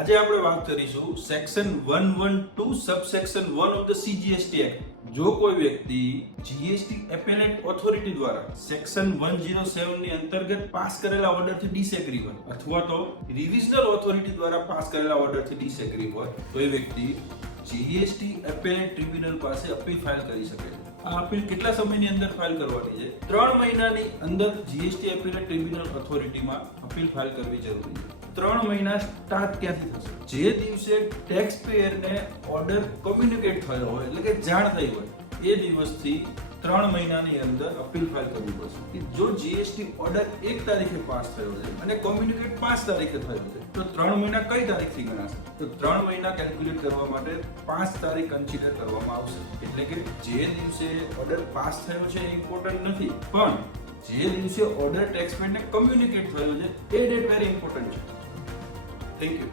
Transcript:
આજે આપણે વાત કરીશું section 112 subsection 1 of the CGST act. જો કોઈ વ્યક્તિ જીએસટી એપેલેટ ઓથોરિટી દ્વારા સેક્શન 107 ની અંતર્ગત પાસ કરેલા ઓર્ડરથી ડિસએગ્રી હોય અથવા તો રિવિઝનલ ઓથોરિટી દ્વારા પાસ કરેલા ઓર્ડરથી ડિસએગ્રી હોય તો એ વ્યક્તિ જીએસટી એપેલેટ ટ્રિબ્યુનલ પાસે અપીલ ફાઇલ કરી શકે છે. આ અપીલ કેટલા સમયની અંદર ફાઇલ કરવાની છે? 3 મહિનાની અંદર જીએસટી એપેલેટ ટ્રિબ્યુનલ ઓથોરિટીમાં અપીલ ફાઇલ કરવી જરૂરી છે. 3 મહિના સ્ટાર્ટ ક્યાંથી થશે? જે દિવસે ટેક્સ પેયરને ઓર્ડર કોમ્યુનિકેટ થયો હોય એટલે કે જાણ થઈ હોય એ દિવસથી 3 મહિનાની અંદર અપીલ ફાઇલ કરવી પડશે. કે જો જીએસટી ઓર્ડર 1 તારીખે પાસ થયો છે અને કોમ્યુનિકેટ 5 તારીખે થયો છે તો 3 મહિના કઈ તારીખથી ગણાશે? તો 3 મહિના કેલ્ક્યુલેટ કરવા માટે 5 તારીખ કન્સિડર કરવામાં આવશે. એટલે કે જે દિવસે ઓર્ડર પાસ થયો છે એ ઇમ્પોર્ટન્ટ નથી, પણ જે દિવસે ઓર્ડર ટેક્સ પેયરને કોમ્યુનિકેટ થયો છે એ ડેટ વેરી ઇમ્પોર્ટન્ટ છે. Thank you.